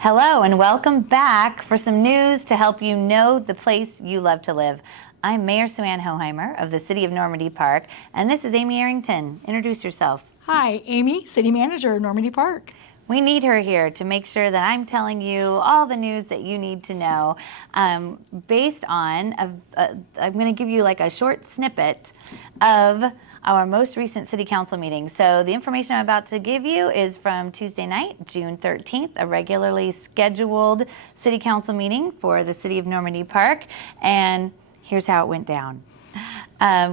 Hello and welcome back for some news to help you know the place you love to live. I'm Mayor Suann Hohimer of the City of Normandy Park, and this is Amy Arrington. Introduce yourself. Hi, Amy, City Manager of Normandy Park. We need her here to make sure that I'm telling you all the news that you need to know based on, I'm going to give you like a short snippet of our most recent City Council meeting. So the information I'm about to give you is from Tuesday night, June 13th, a regularly scheduled City Council meeting for the City of Normandy Park. And here's how it went down.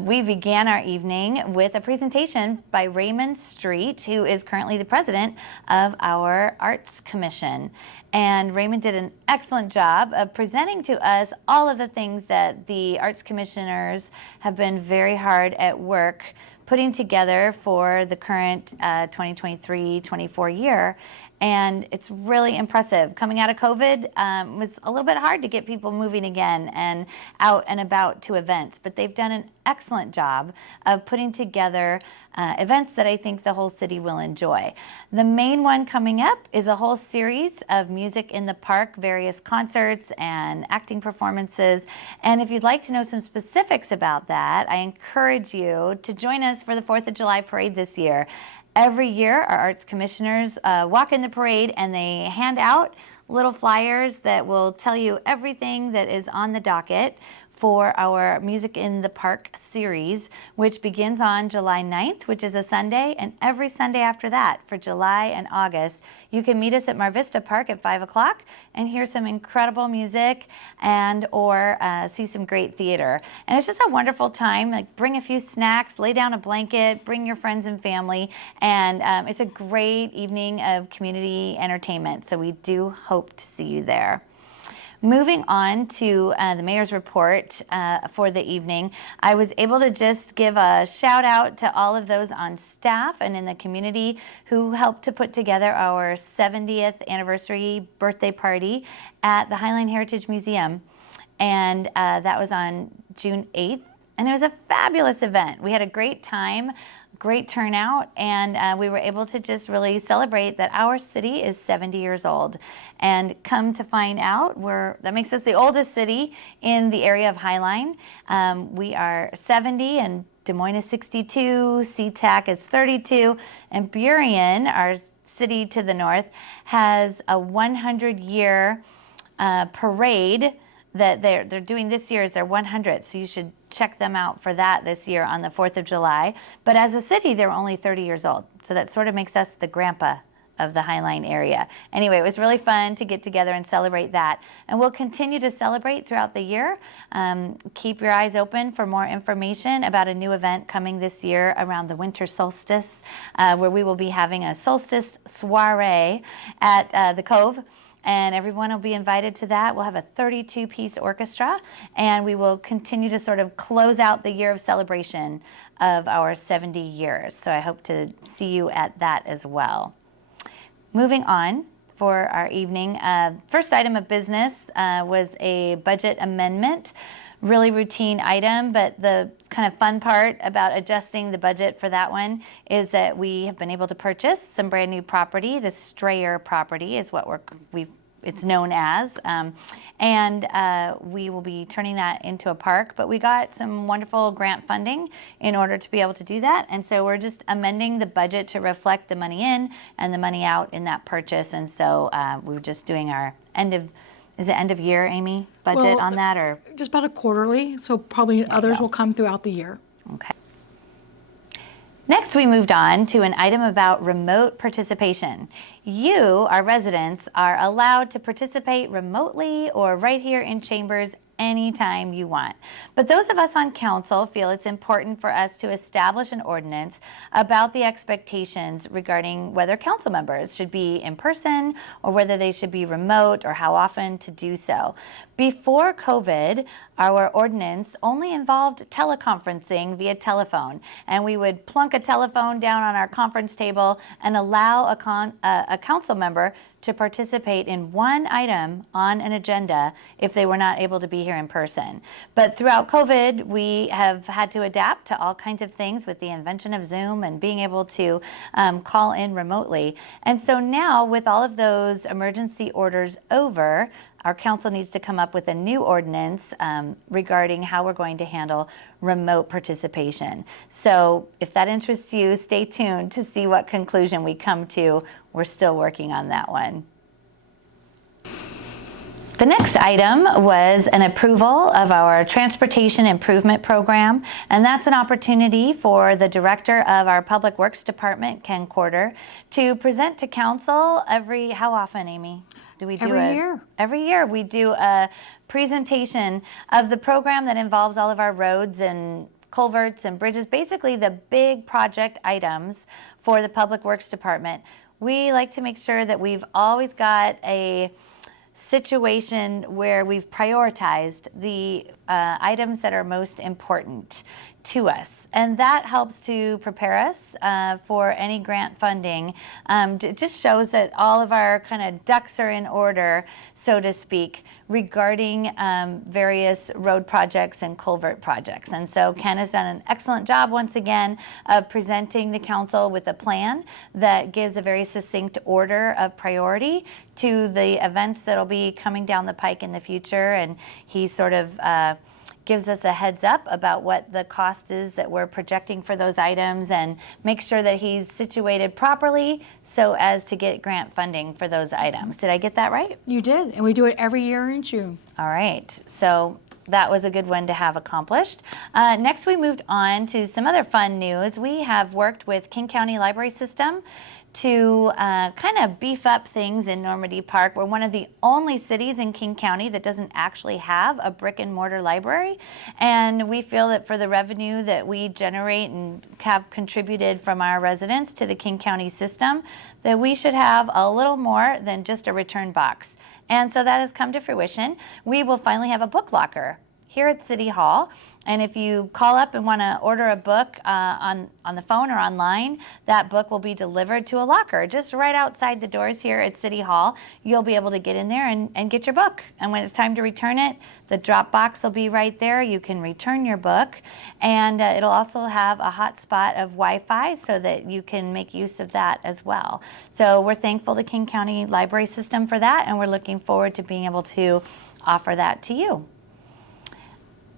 We began our evening with a presentation by Raymond Street, who is currently the president of our Arts Commission. And Raymond did an excellent job of presenting to us all of the things that the Arts Commissioners have been very hard at work putting together for the current 2023-24 year. And it's really impressive. Coming out of COVID was a little bit hard to get people moving again and out and about to events, but they've done an excellent job of putting together events that I think the whole city will enjoy. The main one coming up is a whole series of music in the park, various concerts and acting performances. And if you'd like to know some specifics about that, I encourage you to join us for the 4th of July parade this year. Every year, our arts commissioners walk in the parade and they hand out little flyers that will tell you everything that is on the docket for our Music in the Park series, which begins on July 9th, which is a Sunday, and every Sunday after that for July and August. You can meet us at Mar Vista Park at 5 o'clock and hear some incredible music and or see some great theater. And it's just a wonderful time. Like, bring a few snacks, lay down a blanket, bring your friends and family, and it's a great evening of community entertainment. So we do hope to see you there. Moving on to the mayor's report for the evening, I was able to just give a shout out to all of those on staff and in the community who helped to put together our 70th anniversary birthday party at the Highline Heritage Museum. And that was on June 8th. And it was a fabulous event. We had a great time, great turnout, and we were able to just really celebrate that our city is 70 years old. And come to find out, that makes us the oldest city in the area of Highline. We are 70, and Des Moines is 62, SeaTac is 32, and Burien, our city to the north, has a 100-year parade that they're doing this year is their 100th, so you should check them out for that this year on the 4th of July. But as a city, they're only 30 years old, so that sort of makes us the grandpa of the Highline area. Anyway, it was really fun to get together and celebrate that. And we'll continue to celebrate throughout the year. Keep your eyes open for more information about a new event coming this year around the winter solstice, where we will be having a solstice soiree at the Cove. And everyone will be invited to that. We'll have a 32-piece orchestra, and we will continue to sort of close out the year of celebration of our 70 years. So I hope to see you at that as well. Moving on for our evening, first item of business was a budget amendment. Really routine item, but the kind of fun part about adjusting the budget for that one is that we have been able to purchase some brand new property. The Strayer property is what it's known as, and we will be turning that into a park. But we got some wonderful grant funding in order to be able to do that, and so we're just amending the budget to reflect the money in and the money out in that purchase. And so we're just doing our is it end of year, Amy, budget on that, or? Just about a quarterly, so probably others will come throughout the year. Okay. Next, we moved on to an item about remote participation. You, our residents, are allowed to participate remotely or right here in chambers anytime you want. But those of us on council feel it's important for us to establish an ordinance about the expectations regarding whether council members should be in person or whether they should be remote or how often to do so. Before COVID, our ordinance only involved teleconferencing via telephone, and we would plunk a telephone down on our conference table and allow a council member to participate in one item on an agenda if they were not able to be here in person. But throughout COVID, we have had to adapt to all kinds of things with the invention of Zoom and being able to call in remotely. And so now, with all of those emergency orders over, our council needs to come up with a new ordinance regarding how we're going to handle remote participation. So if that interests you, stay tuned to see what conclusion we come to. We're still working on that one. The next item was an approval of our Transportation Improvement Program, and that's an opportunity for the director of our Public Works Department, Ken Corder, to present to council how often, Amy? Do we do every year? Every year we do a presentation of the program that involves all of our roads and culverts and bridges, basically the big project items for the Public Works Department. We like to make sure that we've always got a situation where we've prioritized the items that are most important to us, and that helps to prepare us for any grant funding. It just shows that all of our kind of ducks are in order, so to speak, regarding various road projects and culvert projects. And so Ken has done an excellent job once again of presenting the council with a plan that gives a very succinct order of priority to the events that'll be coming down the pike in the future, and he sort of gives us a heads up about what the cost is that we're projecting for those items, and make sure that he's situated properly so as to get grant funding for those items. Did I get that right? You did, and we do it every year in June. All right, so that was a good one to have accomplished. Next, we moved on to some other fun news. We have worked with King County Library System to kind of beef up things in Normandy Park. We're one of the only cities in King County that doesn't actually have a brick and mortar library, and we feel that for the revenue that we generate and have contributed from our residents to the King County system, that we should have a little more than just a return box. And so that has come to fruition. We will finally have a book locker here at City Hall. And if you call up and want to order a book on the phone or online, that book will be delivered to a locker just right outside the doors here at City Hall. You'll be able to get in there and get your book. And when it's time to return it, the drop box will be right there. You can return your book, and it'll also have a hotspot of Wi-Fi so that you can make use of that as well. So we're thankful to King County Library System for that, and we're looking forward to being able to offer that to you.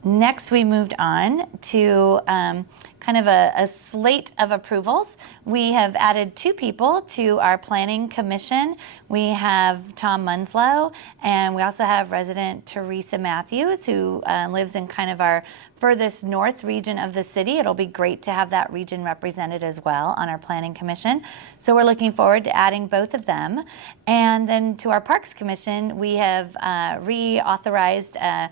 Next, we moved on to kind of a slate of approvals. We have added 2 people to our Planning Commission. We have Tom Munslow, and we also have resident Teresa Matthews, who lives in kind of our furthest north region of the city. It'll be great to have that region represented as well on our Planning Commission. So we're looking forward to adding both of them. And then to our Parks Commission, we have reauthorized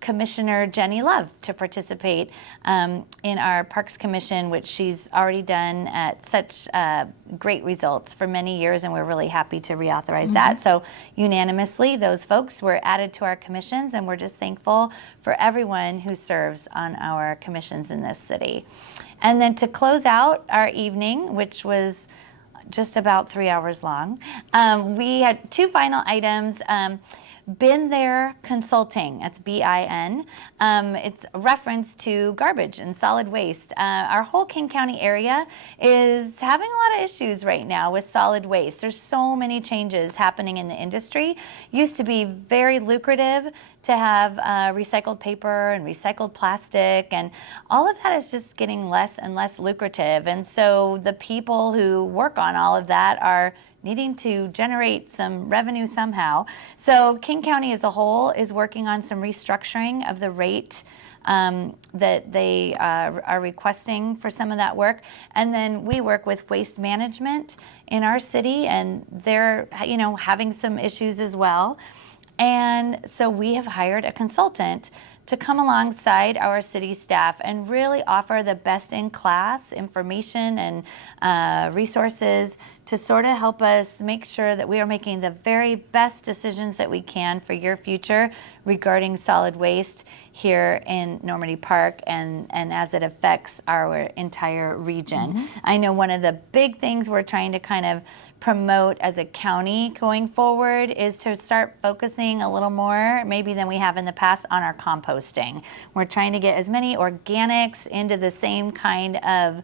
Commissioner Jenny Love to participate in our Parks Commission, which she's already done at such great results for many years, and we're really happy to reauthorize that. So unanimously, those folks were added to our commissions, and we're just thankful for everyone who serves on our commissions in this city. And then to close out our evening, which was just about 3 hours long, we had 2 final items. Been There Consulting, that's B-I-N. It's a reference to garbage and solid waste. Our whole King County area is having a lot of issues right now with solid waste. There's so many changes happening in the industry. Used to be very lucrative to have recycled paper and recycled plastic, and all of that is just getting less and less lucrative. And so the people who work on all of that are needing to generate some revenue somehow. So King County as a whole is working on some restructuring of the rate that they are requesting for some of that work. And then we work with waste management in our city, and they're having some issues as well. And so we have hired a consultant to come alongside our city staff and really offer the best-in-class information and resources to sort of help us make sure that we are making the very best decisions that we can for your future regarding solid waste. here in Normandy Park and as it affects our entire region. I know one of the big things we're trying to kind of promote as a county going forward is to start focusing a little more, maybe than we have in the past, on our composting. We're trying to get as many organics into the same kind of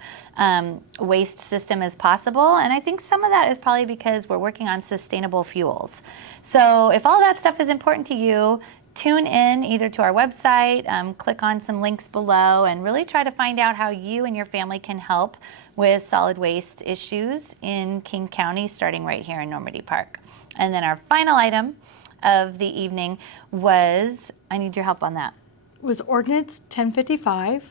waste system as possible. And I think some of that is probably because we're working on sustainable fuels. So if all that stuff is important to you, tune in either to our website, click on some links below, and really try to find out how you and your family can help with solid waste issues in King County, starting right here in Normandy Park. And then our final item of the evening was, I need your help on that. Was Ordinance 1055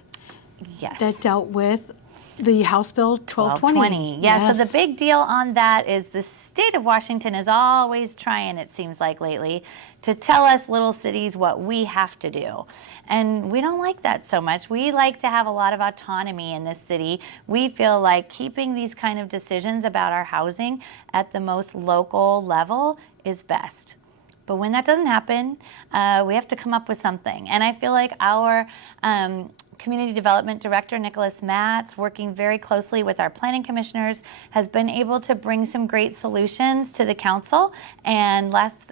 Yes. that dealt with the House Bill 1220. Yeah, so the big deal on that is the state of Washington is always trying, it seems like lately, to tell us little cities what we have to do. And we don't like that so much. We like to have a lot of autonomy in this city. We feel like keeping these kind of decisions about our housing at the most local level is best. But when that doesn't happen, we have to come up with something. And I feel like our Community Development Director, Nicholas Matz, working very closely with our planning commissioners, has been able to bring some great solutions to the council. And last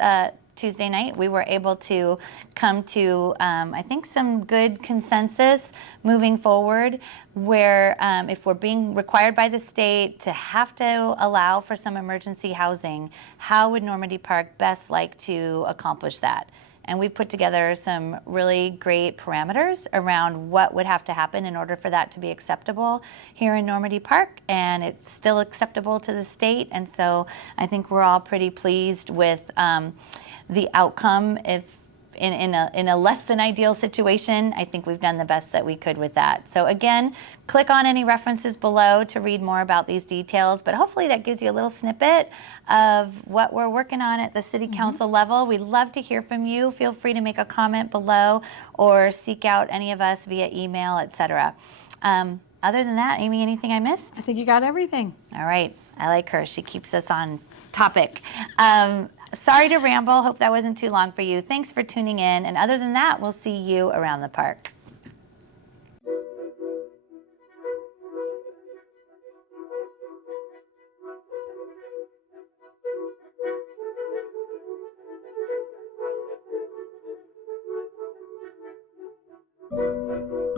Tuesday night, we were able to come to, I think, some good consensus moving forward, where if we're being required by the state to have to allow for some emergency housing, how would Normandy Park best like to accomplish that? And we put together some really great parameters around what would have to happen in order for that to be acceptable here in Normandy Park, and it's still acceptable to the state. And so I think we're all pretty pleased with the outcome. If in a less than ideal situation, I think we've done the best that we could with that. So again, click on any references below to read more about these details, but hopefully that gives you a little snippet of what we're working on at the City Council level. We'd love to hear from you. Feel free to make a comment below or seek out any of us via email, etc. Other than that, Amy, anything I missed? I think you got everything. All right. I like her. She keeps us on topic. Sorry to ramble. Hope that wasn't too long for you. Thanks for tuning in. And other than that, we'll see you around the park.